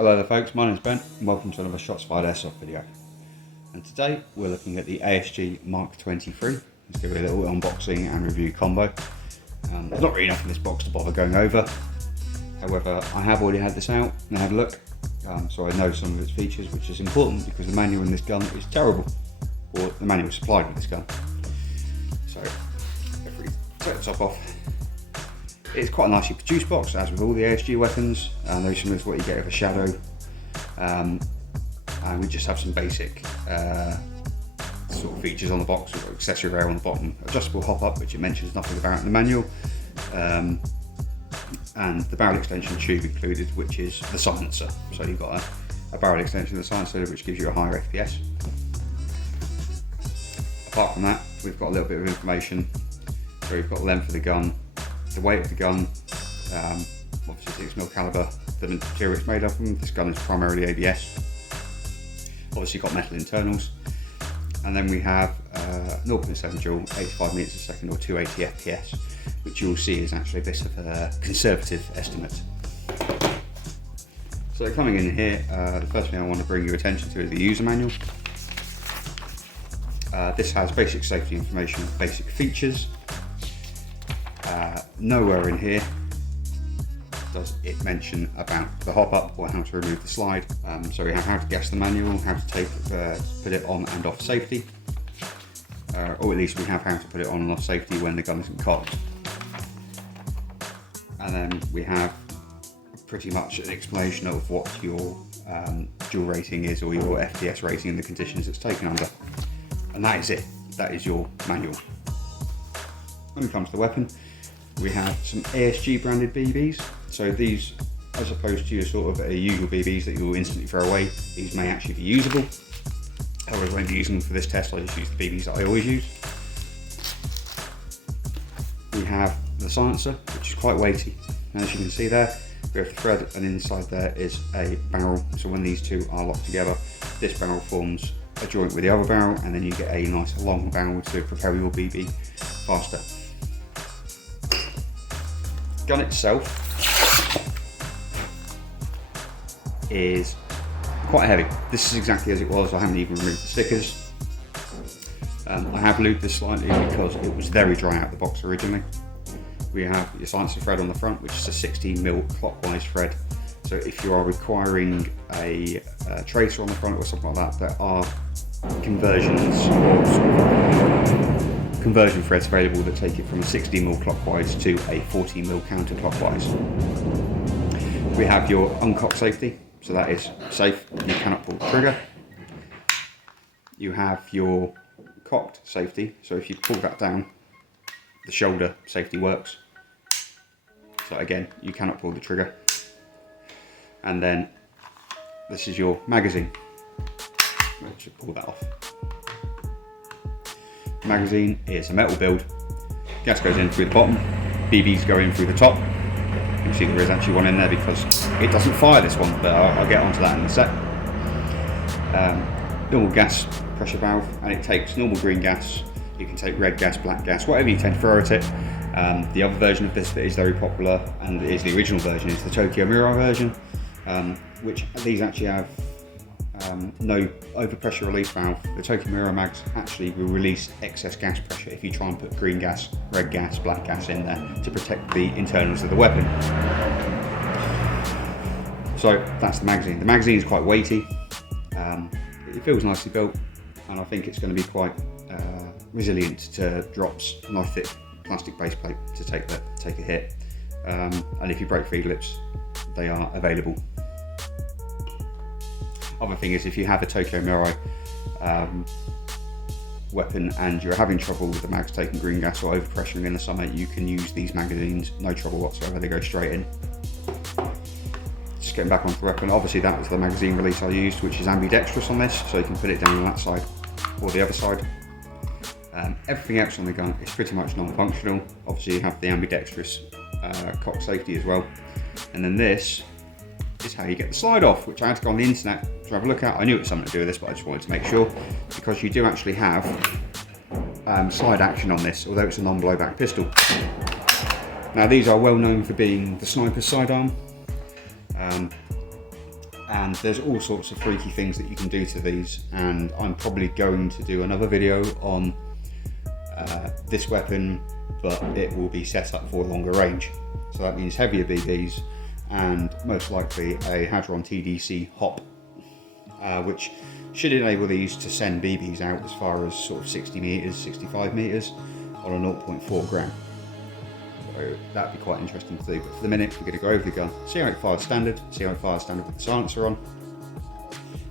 Hello there folks, my name's Ben and welcome to another Shots Fired Airsoft video. And today we're looking at the ASG MK23. Let's give it a little unboxing and review combo. There's not really enough in this box to bother going over. However, I have already had this out and had a look, so I know some of its features, which is important because the manual in this gun is terrible, or the manual supplied with this gun. So if we take the top off, it's quite a nicely produced box, as with all the ASG weapons, and very similar to what you get with a Shadow. And we just have some basic sort of features on the box. We've got accessory rail on the bottom, adjustable hop-up, which it mentions nothing about in the manual, and the barrel extension tube included, which is the silencer. So you've got a barrel extension of the silencer, which gives you a higher FPS. Apart from that, we've got a little bit of information. So we've got the length of the gun, the weight of the gun, obviously 6mm caliber, the material it's made of. This gun is primarily ABS. Obviously got metal internals, and then we have 0.7 joule, 85 meters a second, or 280 FPS, which you'll see is actually a bit of a conservative estimate. So coming in here, the first thing I want to bring your attention to is the user manual. This has basic safety information, basic features. Nowhere in here does it mention about the hop-up or how to remove the slide. So we have how to guess the manual, how to put it on and off safety, or at least we have how to put it on and off safety when the gun isn't cocked. And then we have pretty much an explanation of what your dual rating is, or your FPS rating, and the conditions it's taken under. And that is it. That is your manual. When it comes to the weapon, we have some ASG branded BBs. So these, as opposed to your sort of usual BBs that you'll instantly throw away, these may actually be usable. However, I won't be using them for this test. I just use the BBs that I always use. We have the silencer, which is quite weighty. And as you can see there, we have the thread, and inside there is a barrel. So when these two are locked together, this barrel forms a joint with the other barrel, and then you get a nice long barrel to propel your BB faster. Gun itself is quite heavy. This is exactly as it was. I haven't even removed the stickers. I have lubed this slightly because it was very dry out the box originally. We have your silencer thread on the front, which is a 16mm clockwise thread. So if you are requiring a tracer on the front or something like that, there are conversions or conversion threads available that take it from a 16mm clockwise to a 14mm counterclockwise. We have your uncocked safety, so that is safe, you cannot pull the trigger. You have your cocked safety, so if you pull that down, the shoulder safety works. So again, you cannot pull the trigger. And then this is your magazine. I should pull that off. The magazine is a metal build. Gas goes in through the bottom, BBs go in through the top. You can see there is actually one in there because it doesn't fire this one, but I'll get onto that in a sec. Normal gas pressure valve, and it takes normal green gas. You can take red gas, black gas, whatever you tend to throw at it. The other version of this that is very popular, and is the original version, is the Tokyo Mirror version, which these actually have no overpressure release valve. The Tokyo Mirror mags actually will release excess gas pressure if you try and put green gas, red gas, black gas in there to protect the internals of the weapon. So that's the magazine. The magazine is quite weighty. It feels nicely built, and I think it's going to be quite resilient to drops. Nice thick plastic base plate to take a hit. And if you break feed lips, they are available. Other thing is, if you have a Tokyo Mirror weapon and you're having trouble with the mags taking green gas or overpressuring in the summer, you can use these magazines, no trouble whatsoever, they go straight in. Just getting back onto the weapon, obviously that was the magazine release I used, which is ambidextrous on this, so you can put it down on that side or the other side. Everything else on the gun is pretty much non-functional. Obviously you have the ambidextrous cock safety as well, and then this is how you get the slide off, which I had to go on the internet to have a look at. I knew it was something to do with this, but I just wanted to make sure, because you do actually have slide action on this, although it's a non-blowback pistol. Now these are well known for being the sniper's sidearm, and there's all sorts of freaky things that you can do to these, and I'm probably going to do another video on this weapon, but it will be set up for longer range. So that means heavier BBs and most likely a Hadron TDC hop, which should enable these to send BBs out as far as sort of 60 meters, 65 meters on a 0.4 gram. So that'd be quite interesting to do. But for the minute, we're going to go over the gun, see how it fires standard, see how it fires standard with the silencer on,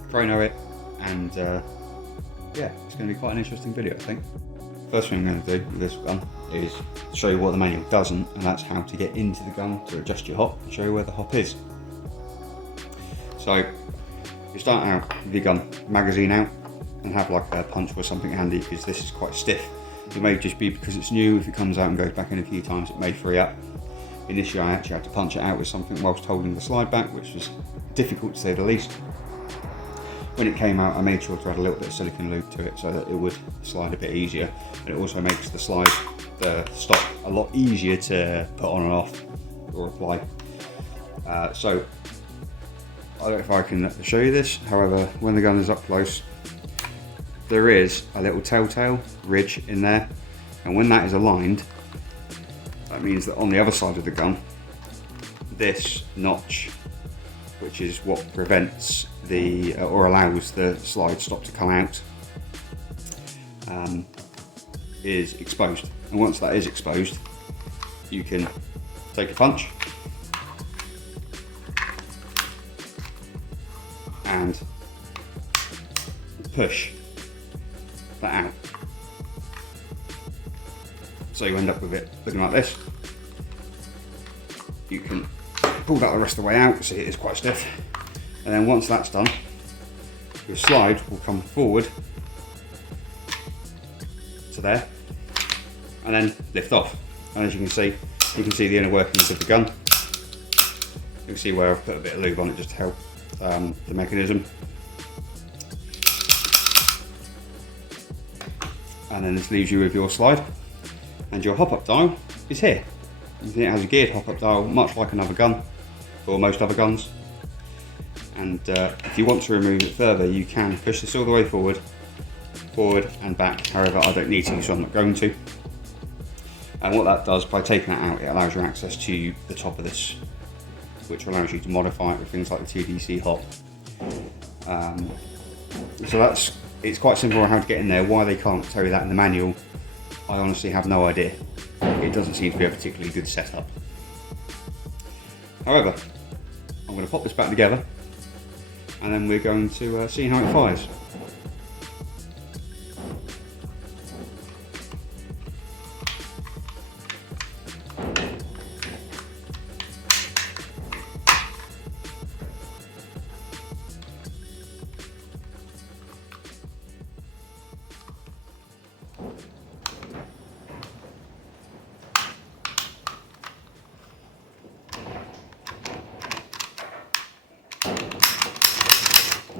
chrono it, and yeah, it's going to be quite an interesting video, I think. First thing I'm going to do with this gun is show you what the manual doesn't, and that's how to get into the gun to adjust your hop and show you where the hop is. So you start out with your gun magazine out and have like a punch or something handy, because this is quite stiff. It may just be because it's new. If it comes out and goes back in a few times, it may free up. Initially I actually had to punch it out with something whilst holding the slide back, which was difficult to say the least. When it came out, I made sure to add a little bit of silicone lube to it so that it would slide a bit easier, and it also makes the stock a lot easier to put on and off or apply. So I don't know if I can show you this, however, when the gun is up close, there is a little telltale ridge in there, and when that is aligned, that means that on the other side of the gun, this notch, which is what prevents the or allows the slide stop to come out, is exposed. And once that is exposed, you can take a punch and push that out. So you end up with it looking like this. You can pull that the rest of the way out, see it is quite stiff. And then once that's done, your slide will come forward to there and then lift off. And as you can see the inner workings of the gun. You can see where I've put a bit of lube on it just to help the mechanism. And then this leaves you with your slide, and your hop-up dial is here. It has a geared hop-up dial, much like another gun, or most other guns. And if you want to remove it further, you can push this all the way forward and back. However, I don't need to, so I'm not going to. And what that does, by taking that out, it allows you access to the top of this, which allows you to modify it with things like the TDC hop. So it's quite simple on how to get in there. Why they can't tell you that in the manual, I honestly have no idea. It doesn't seem to be a particularly good setup. However, I'm going to pop this back together, and then we're going to see how it fires.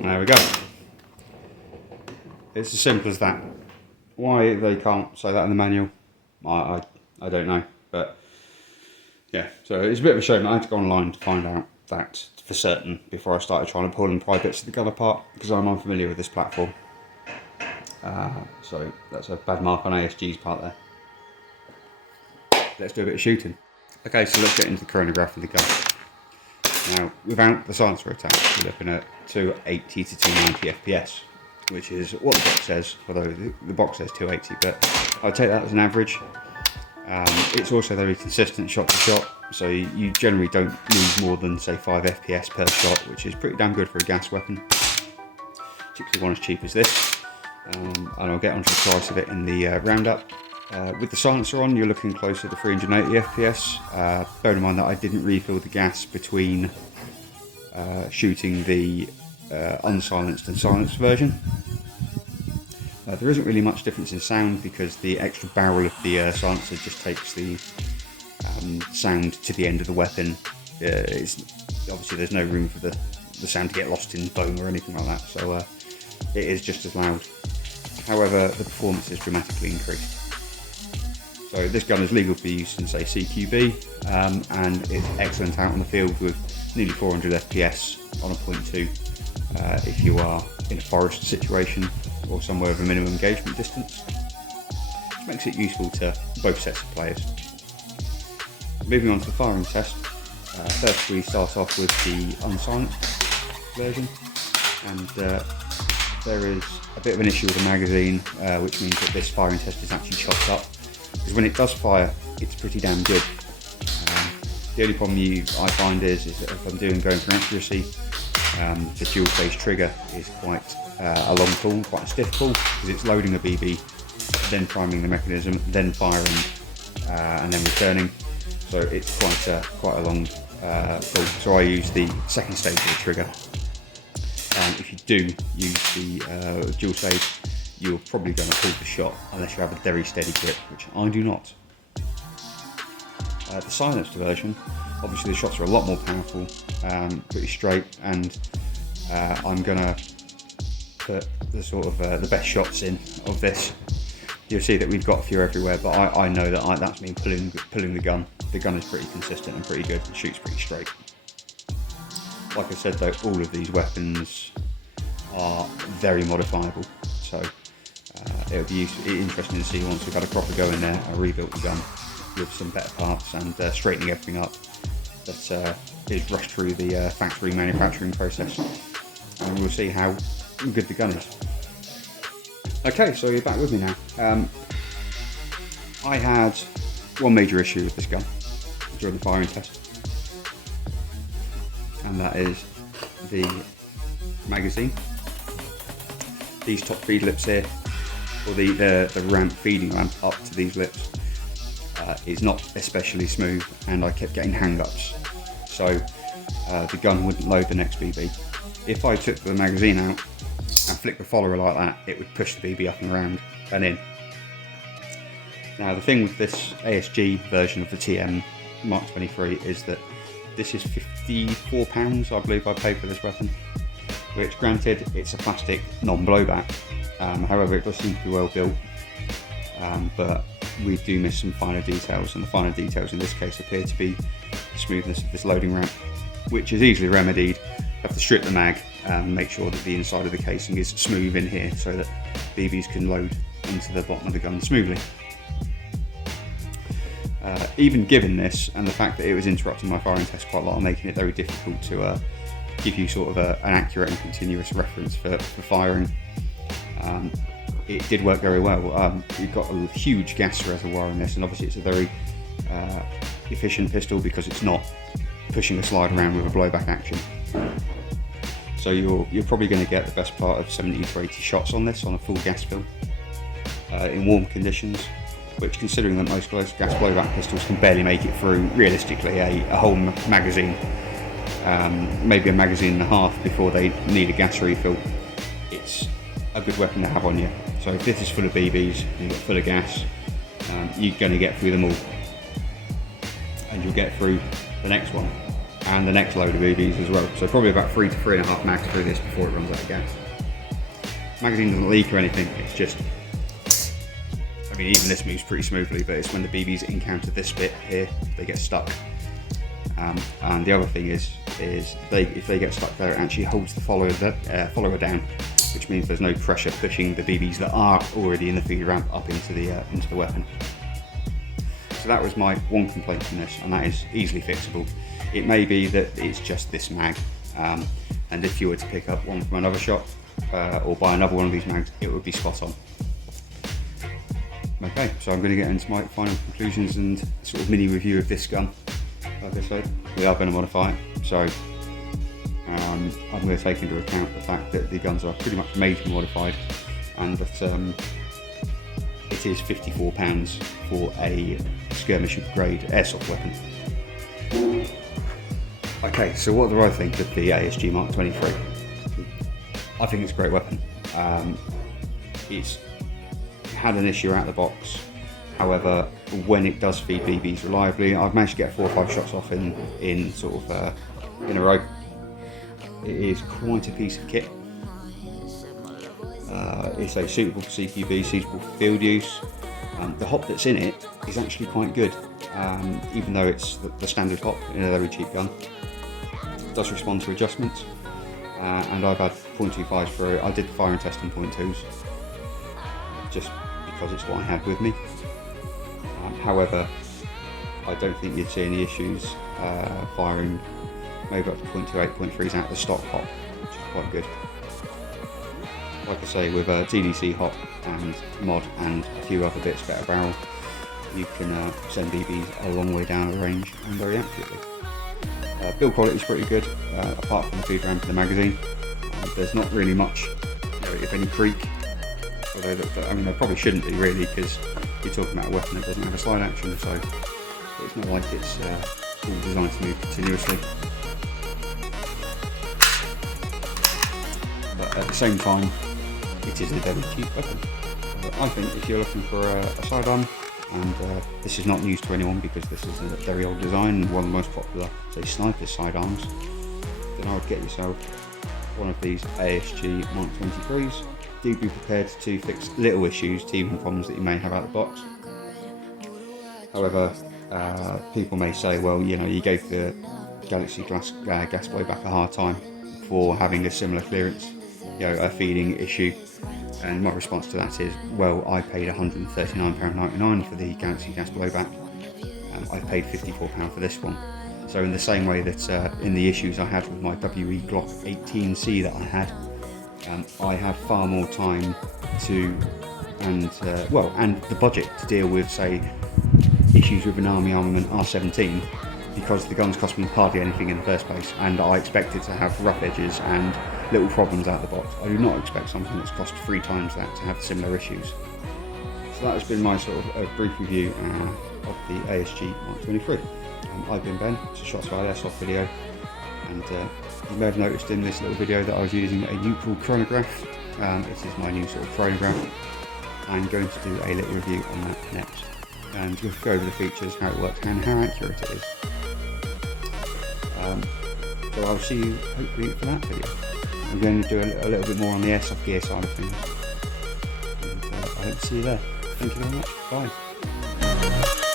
There we go. It's as simple as that. Why they can't say that in the manual, I don't know. But yeah, so it's a bit of a shame. I had to go online to find out that for certain before I started trying to pull and pry bits of the gun apart, because I'm unfamiliar with this platform. So that's a bad mark on ASG's part there. Let's do a bit of shooting. Okay, so let's get into the chronograph of the gun. Now, without the silencer attached, we're looking at 280 to 290 FPS, which is what the box says, although the box says 280, but I'd take that as an average. It's also very consistent shot to shot, so you generally don't lose more than, say, 5 FPS per shot, which is pretty damn good for a gas weapon, particularly one as cheap as this. And I'll get onto the price of it in the roundup. With the silencer on, you're looking closer to 380 FPS. Bear in mind that I didn't refill the gas between shooting the unsilenced and silenced version. There isn't really much difference in sound, because the extra barrel of the silencer just takes the sound to the end of the weapon. Obviously there's no room for the sound to get lost in foam or anything like that, so it is just as loud. However, the performance is dramatically increased. So this gun is legal for use in, say, CQB, and it's excellent out on the field with nearly 400 FPS on a .2 if you are in a forest situation or somewhere with a minimum engagement distance, which makes it useful to both sets of players. Moving on to the firing test, first we start off with the unsilenced version, and there is a bit of an issue with the magazine, which means that this firing test is actually chopped up, because when it does fire, it's pretty damn good. The only problem I find is that if I'm going for accuracy, the dual phase trigger is quite a long pull, quite a stiff pull, because it's loading a BB, then priming the mechanism, then firing, and then returning. So it's quite a long pull. So I use the second stage of the trigger. If you do use the dual stage, you're probably going to pull the shot unless you have a very steady grip, which I do not. The silenced version, obviously the shots are a lot more powerful, pretty straight, and I'm going to put the sort of the best shots in of this. You'll see that we've got a few everywhere, but I know that that's me pulling the gun. The gun is pretty consistent and pretty good, and shoots pretty straight. Like I said though, all of these weapons are very modifiable, so it'll be interesting to see once we've had a proper go in there, I rebuilt the gun with some better parts and straightening everything up that is rushed through the factory manufacturing process, and we'll see how good the gun is. Okay, so you're back with me now. I had one major issue with this gun during the firing test, and that is the magazine. These top feed lips here, or the ramp, feeding ramp up to these lips, is not especially smooth, and I kept getting hang-ups, so the gun wouldn't load the next BB. If I took the magazine out and flicked the follower like that, it would push the BB up and around and in. Now the thing with this ASG version of the TM MK23 is that this is £54, I believe I paid for this weapon, which granted it's a plastic non-blowback, however it does seem to be well built, but we do miss some finer details, and the finer details in this case appear to be the smoothness of this loading ramp, which is easily remedied. You have to strip the mag and make sure that the inside of the casing is smooth in here so that BBs can load into the bottom of the gun smoothly. Even given this, and the fact that it was interrupting my firing test quite a lot, making it very difficult to give you sort of an accurate and continuous reference for firing, it did work very well. You've got a huge gas reservoir in this, and obviously it's a very efficient pistol because it's not pushing a slide around with a blowback action. So you're probably going to get the best part of 70 to 80 shots on this on a full gas fill in warm conditions, which, considering that most gas blowback pistols can barely make it through realistically a whole magazine, maybe a magazine and a half before they need a gas refill, it's a good weapon to have on you. So if this is full of BBs and you've got full of gas, you're going to get through them all, and you'll get through the next one and the next load of BBs as well. So probably about 3 to 3.5 mags through this before it runs out of gas. Magazine doesn't leak or anything, it's just, I mean, even this moves pretty smoothly, but it's when the BBs encounter this bit here, they get stuck. And the other thing is if they get stuck there, it actually holds the follower down, which means there's no pressure pushing the BBs that are already in the feed ramp up into the weapon. So that was my one complaint from this, and that is easily fixable. It may be that it's just this mag, and if you were to pick up one from another shop or buy another one of these mags, it would be spot on. Okay, so I'm going to get into my final conclusions and sort of mini review of this gun. Like I said, we are going to modify it, so I'm going to take into account the fact that the guns are pretty much made to be modified, and that it is £54 for a skirmish grade airsoft weapon. Okay, so what do I think of the ASG MK23? I think it's a great weapon. It's had an issue out of the box, however, when it does feed BBs reliably, I've managed to get 4 or 5 shots off in a row. It is quite a piece of kit. It's a suitable for CQB, suitable for field use. The hop that's in it is actually quite good, even though it's the standard hop in a very cheap gun. does respond to adjustments, and I've had 0.25s for it. I did the firing test on 0.2s just because it's what I had with me. However, I don't think you'd see any issues firing maybe up to 0.28, 0.3s out of the stock hop, which is quite good. Like I say, with TDC hop and mod and a few other bits, better barrel, you can send BBs a long way down the range and very accurately. Build quality is pretty good, apart from the feed ramp and the magazine. There's not really much, if any, creak. Although, I mean, there probably shouldn't be really, because you're talking about a weapon that doesn't have a slide action, so it's not like it's all designed to move continuously. But at the same time, it is a very cheap weapon. I think if you're looking for a sidearm, and this is not news to anyone because this is a very old design and one of the most popular, say, sniper sidearms, then I would get yourself one of these ASG MK23s. Do be prepared to fix little issues, teething problems that you may have out of the box. However, people may say, well, you gave the Galaxy gas blowback a hard time for having a similar clearance, a feeding issue. And my response to that is, well, I paid £139.99 for the Galaxy gas blowback, and I've paid £54 for this one. So in the same way that in the issues I had with my WE Glock 18C that I had far more time and the budget to deal with, say, issues with an Army Armament R17, because the guns cost me hardly anything in the first place, and I expected to have rough edges and little problems out of the box. I do not expect something that's cost 3 times that to have similar issues. So that has been my sort of brief review of the ASG MK23. I've been Ben, it's a Shots Fired Airsoft video, and you may have noticed in this little video that I was using a U called Chronograph. It is my new sort of chronograph. I'm going to do a little review on that next, and we'll go over the features, how it works and how accurate it is. So I'll see you hopefully for that video. I'm going to do a little bit more on the airsoft gear side of things, and I hope to see you there. Thank you very much. Bye.